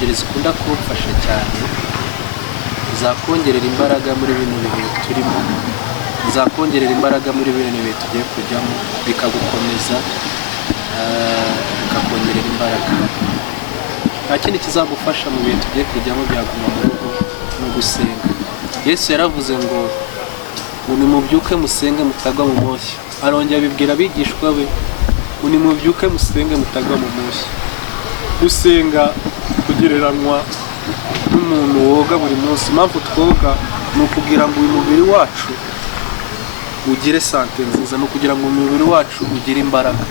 ebyiri zikunda kumfasha cyane, zakongerera imbaraga muri bino bihe turimo, zakongerera imbaraga muri bino bihe tugiye kujyamo, bikagukomeza, bikakongerera imbaraga. Nta kindi kizagufasha mu bihe tugiye kujyamo byaguma mu rugo no gusenga. Yesu yaravuze ngo nimubyuke musenge mutagwa mu moshya. Arongera abibwira abigishwa be ngo nimubyuke musenge mutagwa mu moshya. Gusenga kugereranywa n'umuntu woga buri munsi. Impamvu twoga ni ukugira ngo uyu mubiri wacu ugire sante nziza, ni ukugira ngo umubiri wacu ugire imbaraga,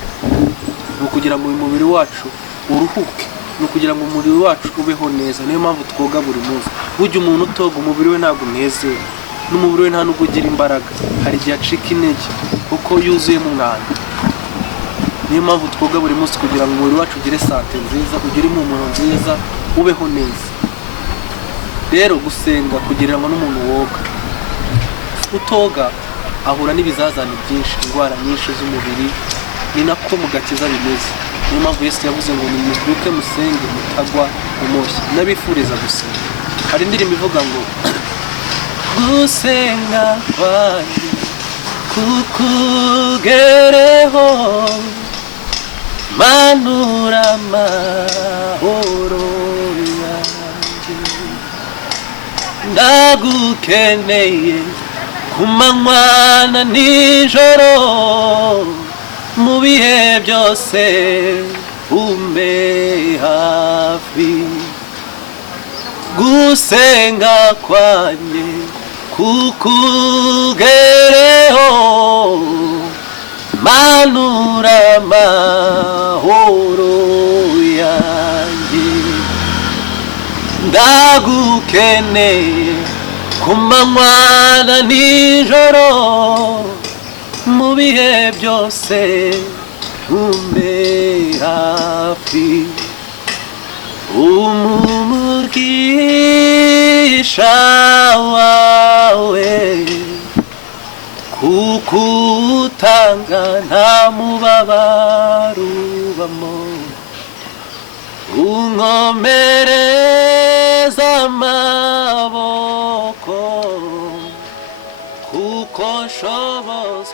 ni ukugira ngo uyu mubiri wacu uruhuke, ni ukugira ngo umubiri wacu ubeho neza. Niyo mpamvu twoga buri munsi. Burya umuntu utoga umubiri we ntabwo unezera, n'umubiri we nta nubwo ugira imbaraga, hari igihe acika intege kuko yuzuyemo umwanda. Niyo mpamvu twoga buri munsi kugira ngo umubiri wacu ugire sante nziza, ugire impumuro nziza, ubeho neza. Rero gusenga kugereranywa n'umuntu woga. Utoga ahura n'ibizazane byinshi, indwara nyinshi z'umubiri. Ni nako mu gakiza bimeze. Niyo mpamvu Yesu yavuze ngo nimubyuke musenge mutagwa mu moshya. Nabifuriza gusenga. Hari indirimbo ivuga ngo gusenga kwanjye kukugereho, manura amahoro yanjye, ndagukeneye ku manywa na nijoro, mu bihe byose umbe hafi. Gusenga kwanjye kukugereho, manura amahoro yanjye, ndagukeneye ku manywa na nijoro, mu bihe byose umbe hafi. Umugisha wawe kukutanga nta mubabaro ubamo, unkomereza amaboko kuko nshoboza